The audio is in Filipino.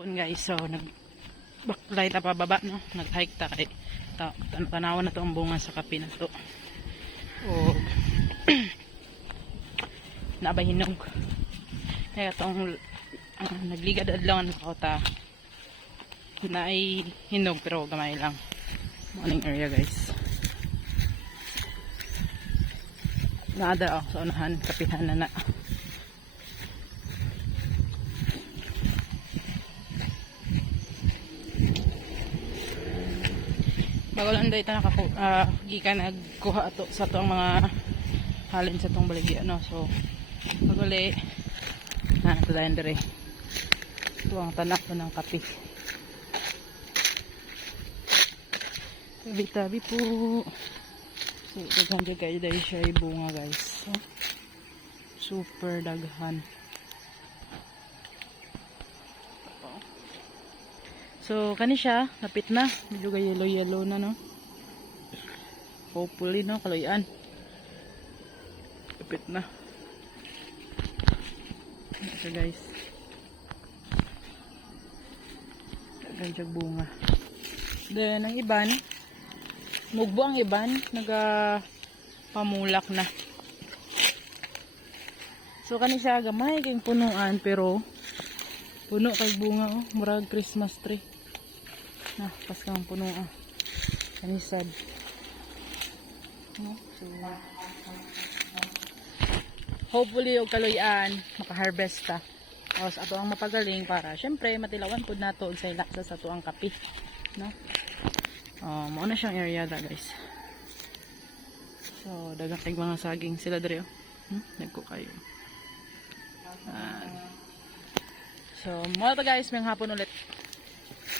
Pun guys, so nag baklay ta pababa no, nag-hike ta kay ta tan- tanawan na to ang bunga sa kape na to. O nabay hinog. Kaya tong uh, nagligad adlaw na ta na ay hinog pero gamay lang. Morning area guys. Nada ako sa unahan, kapihan na na. Bago lang dahil ito nakaku ah, gikan nagkuha ato sa to ang mga halin sa tong baligya no. So paguli na ito dahil dire. Ito ang tanak ko ng kape. Tabi-tabi po. So, daghan dyan kayo dahil siya bunga guys. So, super daghan. So, kani siya, napit na. Medyo yellow-yellow na, no? Hopefully, no? Kaloyan. Napit na. Ito, guys. Daghan dyan bunga. Then, ang iban, mugbo ang iban, naga pamulak na. So, kani siya, gamay kayong punuan, pero puno kay bunga, oh. Murag Christmas tree. Na, pas kang puno, ah. Kanisad. No? So, hopefully, yung kaloyan, makaharvest ta. Tapos, ato ang mapagaling para, syempre, matilawan po na to sa ilaksa sa to ang kape. No? Oh, mao na siyang area da, guys. So, dagang mga saging sila dre, oh. Hmm? Nagko kayo. Ah. So, to guys, may hapon ulit.